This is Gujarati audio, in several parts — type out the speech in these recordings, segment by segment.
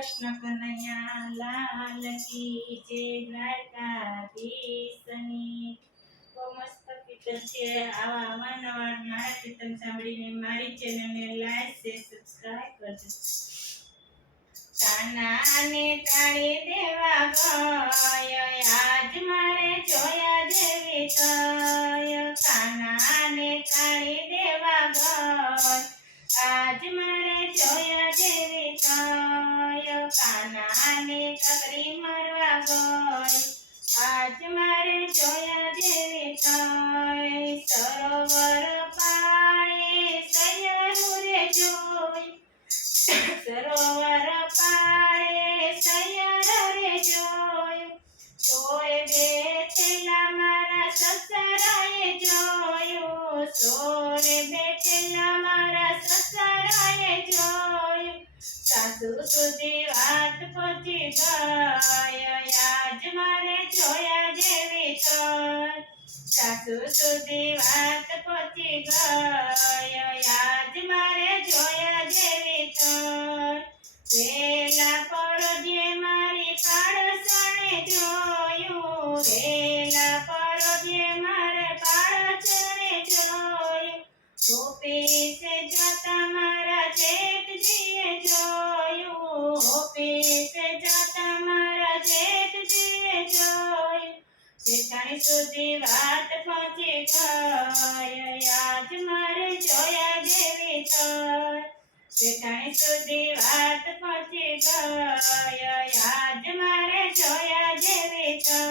कृष्ण कन्हैया लाल की जय દ્વારકાધીશની તો મસ્ત કીર્તન છે। આવા અવારનવાર મારા કીર્તન સાંભળીને મારી ચેનલને લાઈક શેર સબસ્ક્રાઇબ કરજો। કાનાને તાળી દેવા ગય આજ મારે જોયા જેવી થય। કાનાને તાળી દેવા ગય આજ મારે જોયા જેવી થય। કાનાને કકરી મરવા ગઈ આજ મારે જોયા જેવી થય। સરોવર પાળે સૈયરું રે જોઈ સરોવર પાળે સૈયર રે જોયું તોય બેઠેલા મારા સસરાએ જોયું। સોરે બેઠેલા મારા સસરાએ જોયું। સાસુ સુધી વાત પહોંચી ગઈ આજ મારે જોયા જેવી થય। સાસુ સુધી વાત પહોંચી ગઈ આજ મારે જોયા જેવી થય। વેલા પડોજે મારી પાડોશણે જોયું વેલા પડોજે મારે પાડોશણે જોયું। ઓફિસે જતા મારા જેઠજીએ જોયું ઓફિસે જતા મારા જેઠજીએ જોયું। જેઠાણી સુધી વાત પહોંચી ગઈ આજ મારે જોયા જેવી થય। જેઠાણી સુધી વાત પહોંચી ગઈ આજ મારે જોયા જેવી થય।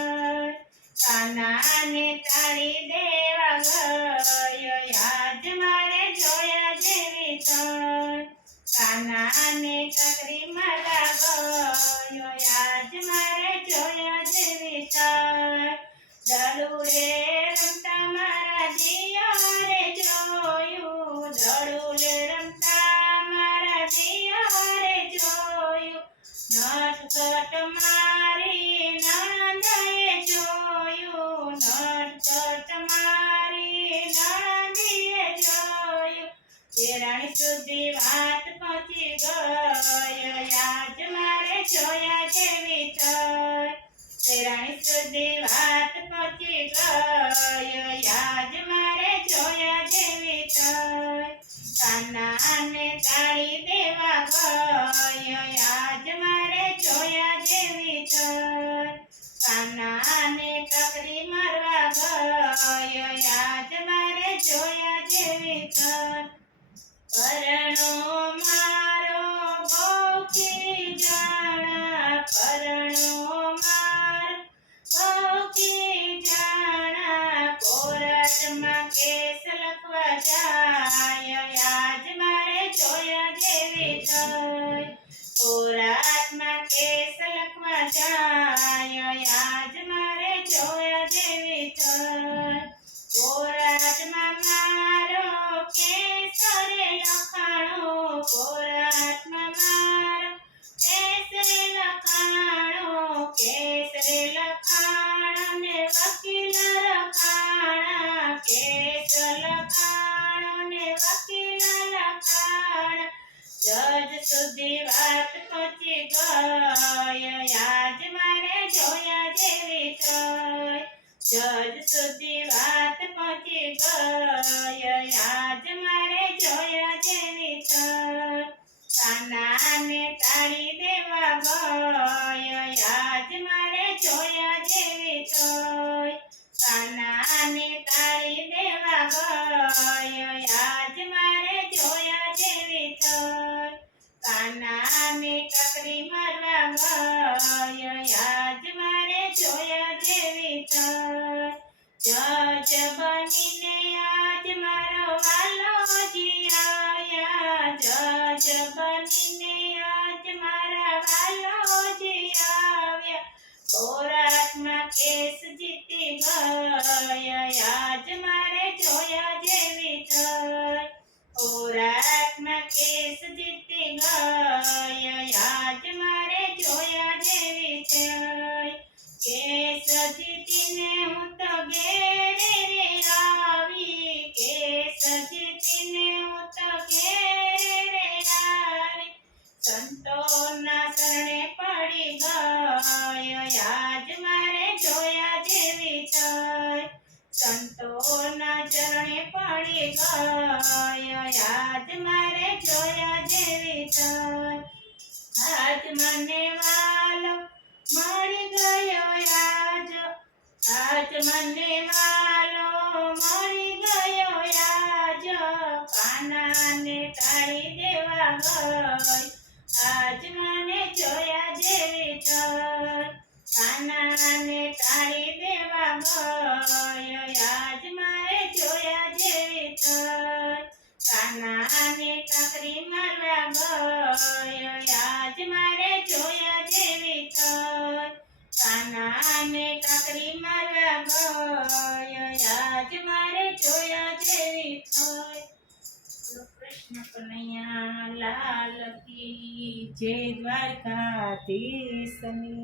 કાનાને તાળી દેવા ગઈ આજ મારે જોયા જેવી થય। કાનાને કકરી મરવા ગયો આજ મારે જોયા જેવી થય। દડુડે રમતા મારા જીયા રે જોયું દડુડે રમતા મારા જીયા રે જોયું। નટખટ મારી નણંદે જોયું નટખટ મારી નણંદીએ જોયું। દેરાણી સુધી વાત પહોંચી ગઈ આજ મારે જોયા જેવી થય। દેરાણી સુધી વાત પહોંચી ગઈ આજ મારે જોયા જેવી થય। કાનાને તાળી દેવા ગઈ આજ મારે જોયા જેવી થય। કાનાને કકરી મરવા ગઈ આજ મારે જોયા જેવી થય। પરણો મારો ગોખી જાણા પરણો મારો ગોખી જાણા। કોર્ટમાં કેસ લખવા જાય આજ મારે જોયા જેવી થય। કોર્ટમાં કેસ લખવા જાય આજ મારે જોયા જેવી થય। કોર્ટમાં મારો કેસ રે લખાણો કોર્ટમાં મારો કેસ રે લખાણો કેસ રે લખાણો ને વકીલ લખાણા કેસ લખાણો ને વકીલ લખાણા। જજ સુધી વાત પહોંચી ગઈ આજ મારે જોયા જેવી થય। જજ સુધી વાત પહોંચી ગઈ આજ મારે જોયા જેવી થય। કાનાને તાળી દેવા ગઈ આજ મારે જોયા જેવી થય। કાનાને તાળી દેવા ગઈ આજ મારે જોયા જેવી થય। કાનાને કકરી મરવા ગઈ આજ મારે જોયા જેવી થય। જજ બનીને આજ મારો વાલોજી આવ્યા જજ બનીને આજ મારા વાલોજી આવ્યા। કોર્ટમાં કેસ જીતી ગઈ આજ મારે જોયા જેવી થય। કોર્ટમાં કેસ જીતી ગઈ આજ મારે જોયા જેવી થય। કેસ જીતીને હું તો ઘેરે રે આવી કેસ જીતીને હું તો ઘેરે રે આવી। સંતોના ચરણે પડી ગયો આજ મારે જોયા જેવી થઈ સંતોના ચરણે પડી ગયો આજ મારે જોયા જેવી થઈ આજ મને વાલો મળી ગયો આજ મને વાલો મળી ગયો આજ કાનાને ટાળી દેવા ગઈ આજ મને જોયા જેવી થઈ કાનાને ટાળી દેવા ગયો આજ મારે જોયા જેવી થઈ કાનાને કાકરી મારવા ગયો આજ મારે જોયા જેવી થઈ કાનાને કાકરી મારવા ગયો આજ મારે જોયા જેવી થઈ કૃષ્ણ કનૈયા લાલ કી જય દ્વારકાધીશની